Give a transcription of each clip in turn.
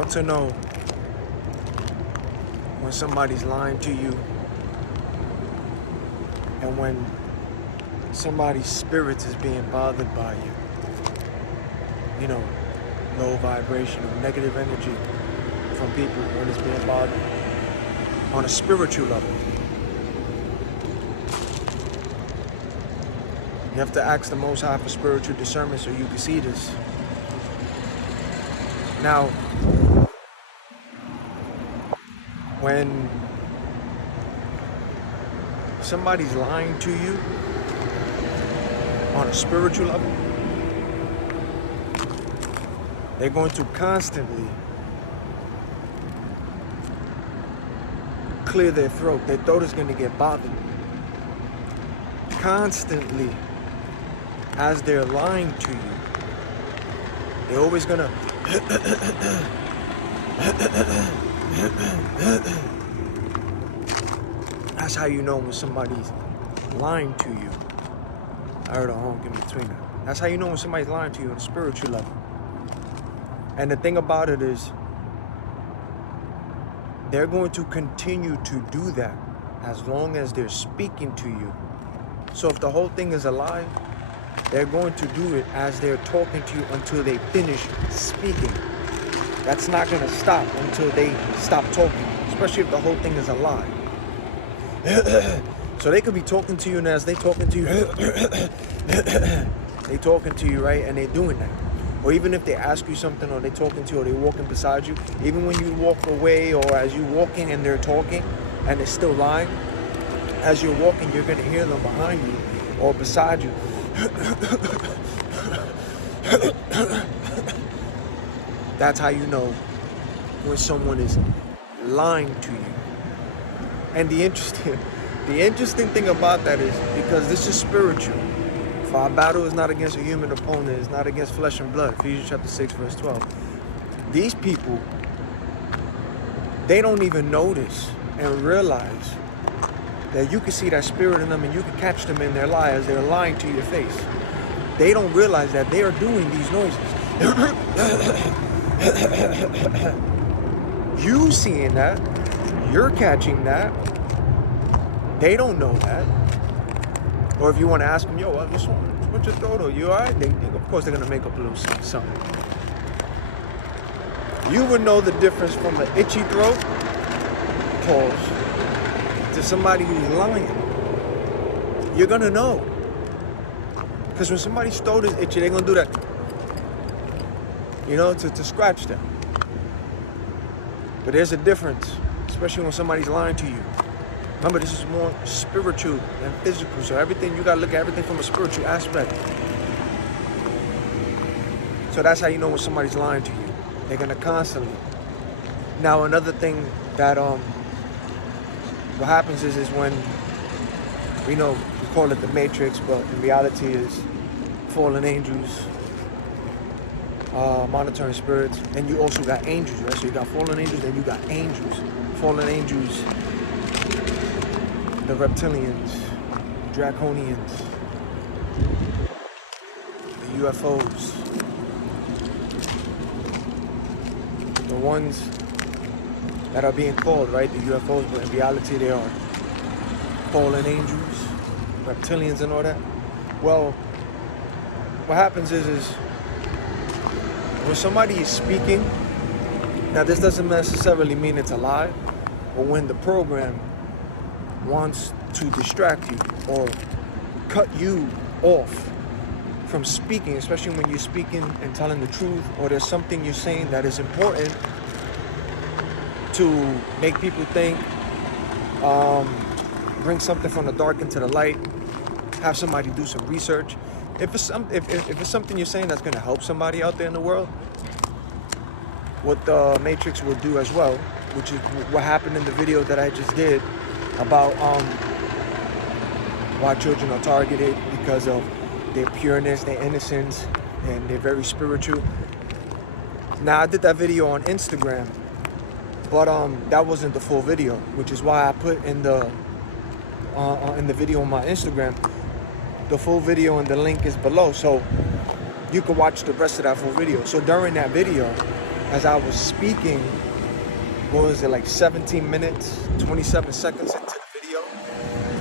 How to know when somebody's lying to you and when somebody's spirits is being bothered by you. You know, low vibration or negative energy from people when it's being bothered on a spiritual level. You have to ask the Most High for spiritual discernment so you can see this. Now, when somebody's lying to you on a spiritual level, they're going to constantly clear their throat. Their throat is going to get bothered constantly as they're lying to you. They're always going to That's how you know when somebody's lying to you. I heard a honk in between that. That's how you know when somebody's lying to you on a spiritual level. And the thing about it is, they're going to continue to do that as long as they're speaking to you. So if the whole thing is a lie, they're going to do it as they're talking to you until they finish speaking. That's not going to stop until they stop talking, especially if the whole thing is a lie. So they could be talking to you, and as they talking to you, they talking to you, right? And they're doing that. Or even if they ask you something, or they talking to you, or they walking beside you, even when you walk away, or as you walking and they're talking, and they're still lying, as you're walking, you're gonna hear them behind you or beside you. That's how you know when someone is lying to you. And the interesting thing about that is, because this is spiritual, for our battle is not against a human opponent, it's not against flesh and blood. Ephesians chapter 6, verse 12. These people, they don't even notice and realize that you can see that spirit in them and you can catch them in their lie as they're lying to your face. They don't realize that they are doing these noises. You seeing that, you're catching that. They don't know that. Or if you want to ask them, yo, what's your throat? Are you all right? Of course, they're going to make up a little something. You would know the difference from an itchy throat, pause, to somebody who's lying. You're going to know. Because when somebody's throat is itchy, they're going to do that, you know, to scratch them. But there's a difference, especially when somebody's lying to you. Remember, this is more spiritual than physical. So everything, you got to look at everything from a spiritual aspect. So that's how you know when somebody's lying to you. They're going to constantly. Now, another thing that what happens is when, we know, we call it the Matrix, but in reality is fallen angels, monitoring spirits, and you also got angels, right? So you got fallen angels, and you got angels. Fallen angels, the reptilians, draconians, the UFOs, the ones that are being called, right, the UFOs, but in reality they are fallen angels, reptilians and all that. Well, what happens is when somebody is speaking, now this doesn't necessarily mean it's a lie, but when the program wants to distract you or cut you off from speaking, especially when you're speaking and telling the truth, or there's something you're saying that is important to make people think, bring something from the dark into the light, have somebody do some research. If it's something you're saying that's going to help somebody out there in the world, what the Matrix will do as well, which is what happened in the video that I just did about why children are targeted because of their pureness, their innocence, and they're very spiritual. Now, I did that video on Instagram, but that wasn't the full video, which is why I put in the video on my Instagram. The full video and the link is below, so you can watch the rest of that full video. So during that video, as I was speaking, what was it, like 17 minutes, 27 seconds into the video?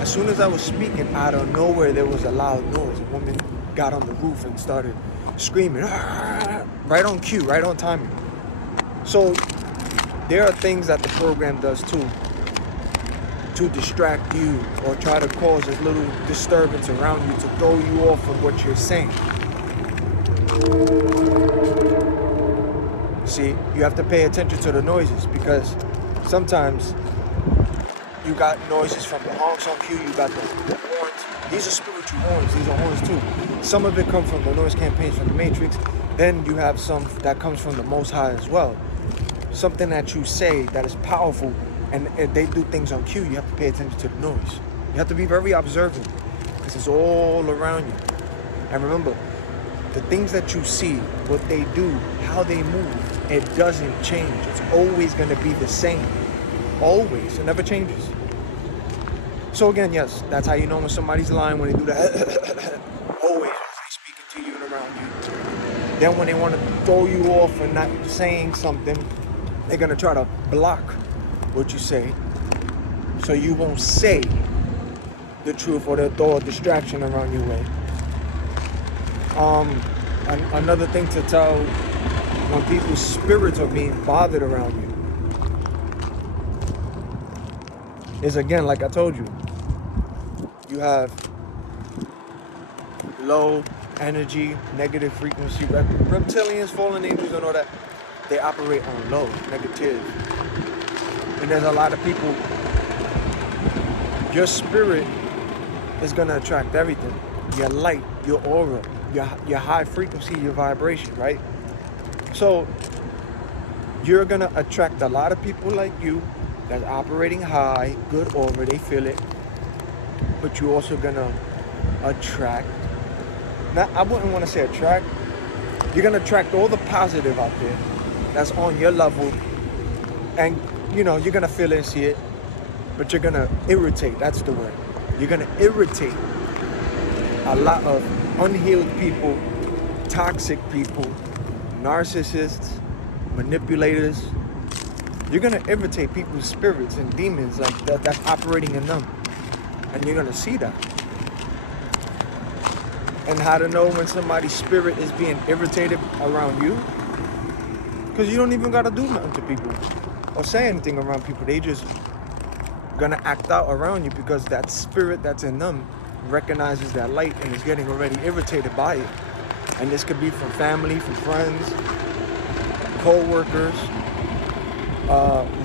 As soon as I was speaking, out of nowhere, there was a loud noise. A woman got on the roof and started screaming, right on cue, right on timing. So there are things that the program does too, to distract you or try to cause a little disturbance around you to throw you off from what you're saying. See, you have to pay attention to the noises, because sometimes you got noises from the honks on cue, you got the horns. These are spiritual horns, these are horns too. Some of it comes from the noise campaigns from the Matrix. Then you have some that comes from the Most High as well. Something that you say that is powerful, and they do things on cue, you have to pay attention to the noise. You have to be very observant, because it's all around you. And remember, the things that you see, what they do, how they move, it doesn't change. It's always going to be the same. Always. It never changes. So again, yes, that's how you know when somebody's lying, when they do that. Always they speaking to you and around you. Then when they want to throw you off and not saying something, they're going to try to block what you say, so you won't say the truth, or they'll throw a distraction around your way. Another thing to tell when people's spirits are being bothered around you is, again, like I told you, you have low energy, negative frequency, reptilians, fallen angels, and all that. They operate on low, negative. And there's a lot of people, your spirit is going to attract everything. Your light, your aura, your high frequency, your vibration, right? So you're going to attract a lot of people like you that's operating high, good aura, they feel it. But you're also going to attract, now I wouldn't want to say attract, you're going to attract all the positive out there that's on your level, and you know, you're going to feel it and see it, but you're going to irritate, that's the word. You're going to irritate a lot of unhealed people, toxic people, narcissists, manipulators. You're going to irritate people's spirits and demons like that's operating in them. And you're going to see that. And how to know when somebody's spirit is being irritated around you? Because you don't even got to do nothing to people or say anything around people. They just going to act out around you because that spirit that's in them recognizes that light and is getting already irritated by it. And this could be from family, from friends, co-workers,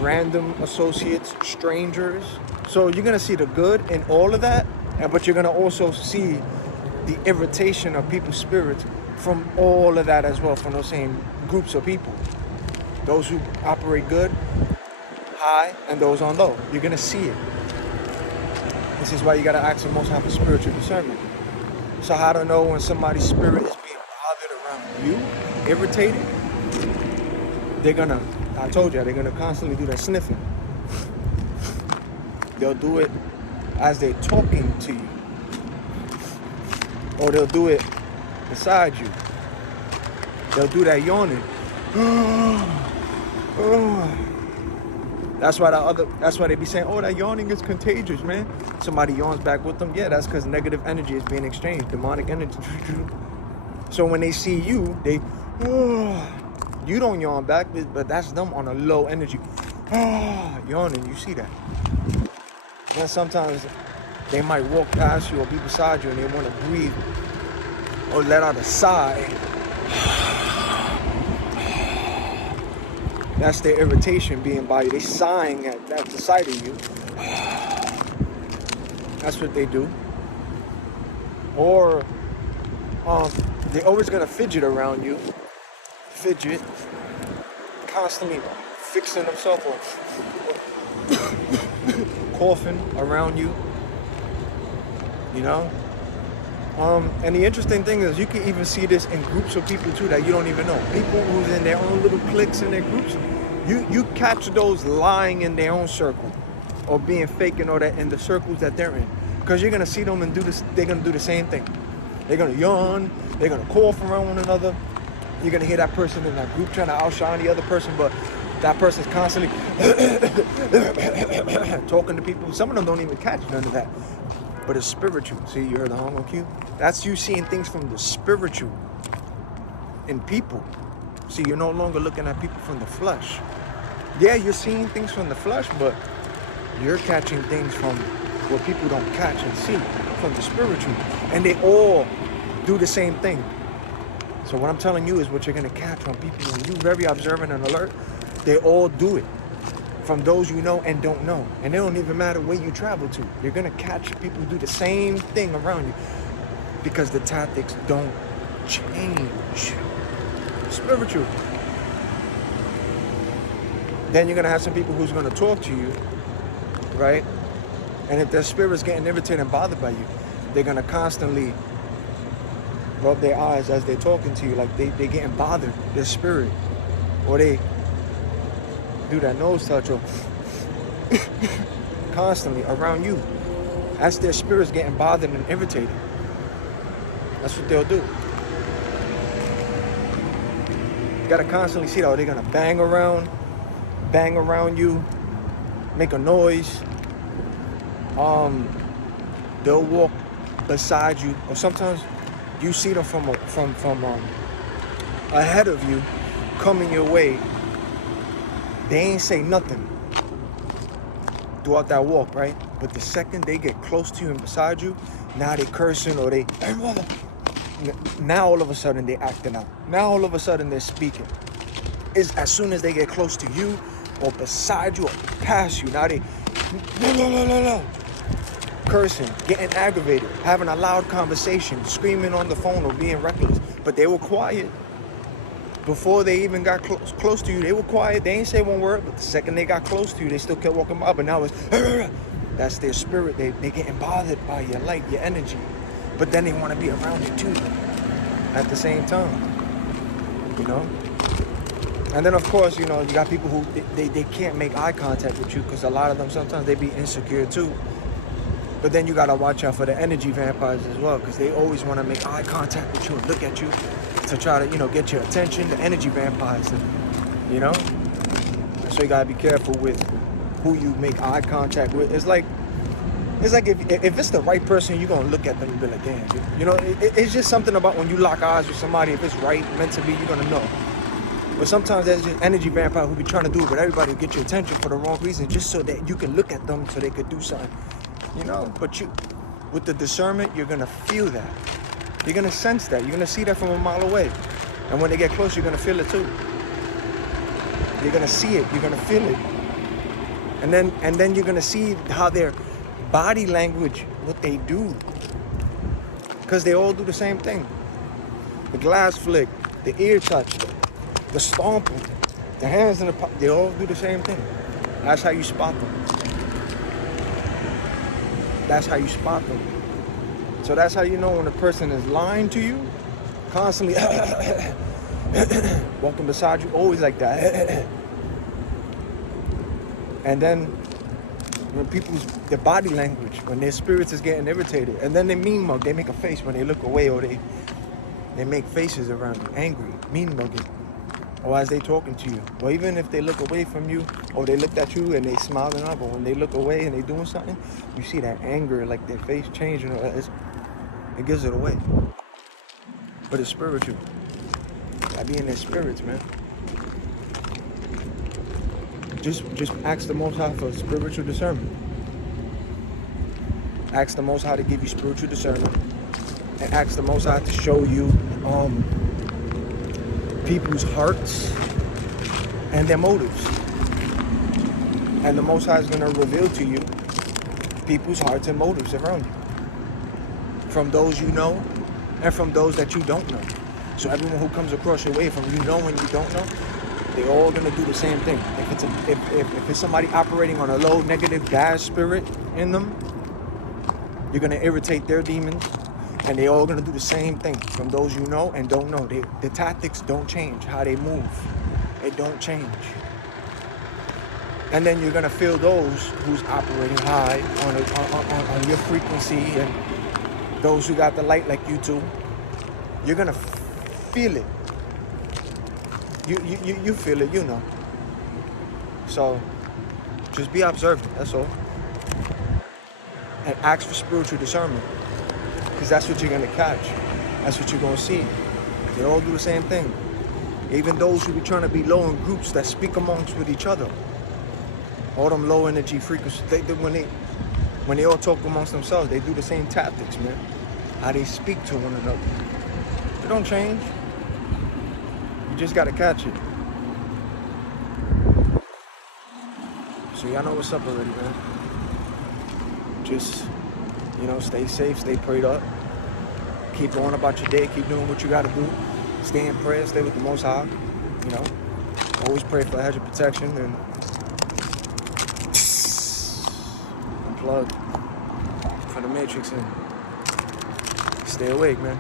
random associates, strangers. So you're going to see the good in all of that, but you're going to also see the irritation of people's spirits from all of that as well, from those same groups of people. Those who operate good, high, and those on low. You're going to see it. This is why you got to ask the Most High for spiritual discernment. So how to know when somebody's spirit is being bothered around you, irritated? They're going to, I told you, they're going to constantly do that sniffing. They'll do it as they're talking to you. Or they'll do it beside you. They'll do that yawning. That's why they be saying, oh, that yawning is contagious, man. Somebody yawns back with them. Yeah, that's because negative energy is being exchanged, demonic energy. So when they see you, they, you don't yawn back, but that's them on a low energy. Yawning, you see that. And sometimes they might walk past you or be beside you and they want to breathe or let out a sigh. That's their irritation being by you. They sighing at the sight of you. That's what they do. Or they're always gonna fidget around you. Fidget, constantly fixing themselves or coughing around you. You know? And the interesting thing is you can even see this in groups of people too that you don't even know. People who's in their own little cliques in their groups. You catch those lying in their own circle or being fake and all that in the circles that they're in. Because you're going to see them and do this. They're going to do the same thing. They're going to yawn. They're going to cough around one another. You're gonna hear that person in that group trying to outshine the other person, but that person's constantly talking to people. Some of them don't even catch none of that. But it's spiritual. See, you heard the Hongo cue? That's you seeing things from the spiritual in people. See, you're no longer looking at people from the flesh. Yeah, you're seeing things from the flesh, but you're catching things from what people don't catch and see from the spiritual. And they all do the same thing. So what I'm telling you is what you're going to catch from people. When you're very observant and alert, they all do it. From those you know and don't know. And it don't even matter where you travel to. You're going to catch people who do the same thing around you. Because the tactics don't change. Spiritual. Then you're going to have some people who's going to talk to you, right? And if their spirit's getting irritated and bothered by you, they're going to constantly rub their eyes as they're talking to you, like they're getting bothered, their spirit. Or they do that nose touch or constantly around you. That's their spirits getting bothered and irritated. That's what they'll do. You gotta constantly see that. They're gonna bang around you, make a noise. They'll walk beside you, or sometimes you see them from ahead of you, coming your way. They ain't say nothing throughout that walk, right? But the second they get close to you and beside you, now they cursing or they, now all of a sudden they acting out. Now all of a sudden they're speaking. Is as soon as they get close to you or beside you or past you, now they cursing, getting aggravated, having a loud conversation, screaming on the phone or being reckless. But they were quiet. Before they even got close to you, they were quiet. They ain't say one word, but the second they got close to you, they still kept walking by. But now it's, that's their spirit. They getting bothered by your light, your energy. But then they want to be around you too, at the same time, you know? And then of course, you know, you got people who, they can't make eye contact with you because a lot of them, sometimes they be insecure too. But then you got to watch out for the energy vampires as well, because they always want to make eye contact with you and look at you to try to, you know, get your attention. The energy vampires, you know? So you got to be careful with who you make eye contact with. It's like if it's the right person, you're going to look at them and be like, damn. You know, it's just something about when you lock eyes with somebody, if it's right, meant to be, you're going to know. But sometimes there's just energy vampire who be trying to do it, but everybody will get your attention for the wrong reason, just so that you can look at them so they could do something. You know, but you, with the discernment, you're going to feel that. You're going to sense that. You're going to see that from a mile away. And when they get close, you're going to feel it too. You're going to see it. You're going to feel it. And then you're going to see how their body language, what they do. Because they all do the same thing. The glass flick, the ear touch, the stomping, the hands in the pocket, they all do the same thing. That's how you spot them. That's how you spot them. So that's how you know when a person is lying to you, constantly walking beside you, always like that. And then when their body language, when their spirits is getting irritated, and then they mean mug, they make a face when they look away, or they make faces around you, angry, mean mugging, or as they talking to you, or even if they look away from you, or they looked at you and they smiling up, but when they look away and they doing something, you see that anger, like their face changing, it gives it away. But it's spiritual. I be in their spirits, man. Just ask the Most High for spiritual discernment. Ask the Most High to give you spiritual discernment, and ask the Most High to show you people's hearts and their motives. And the Most High is going to reveal to you people's hearts and motives around you, from those you know and from those that you don't know. So everyone who comes across your way, from you know and you don't know, they're all going to do the same thing. If it's somebody operating on a low negative gas spirit in them, you're going to irritate their demons. And they all gonna do the same thing, from those you know and don't know. The tactics don't change, how they move. It don't change. And then you're gonna feel those who's operating high on your frequency, and those who got the light like you too. You're gonna feel it. You feel it, you know. So just be observant, that's all. And ask for spiritual discernment. Because that's what you're going to catch. That's what you're going to see. They all do the same thing. Even those who be trying to be low in groups that speak amongst with each other. All them low energy frequencies, when they all talk amongst themselves, they do the same tactics, man. How they speak to one another. It don't change. You just got to catch it. So y'all know what's up already, man. Just, stay safe, stay prayed up. Keep going about your day, keep doing what you gotta do. Stay in prayer, stay with the Most High. Always pray for a hedge of protection and unplug for the Matrix and stay awake, man.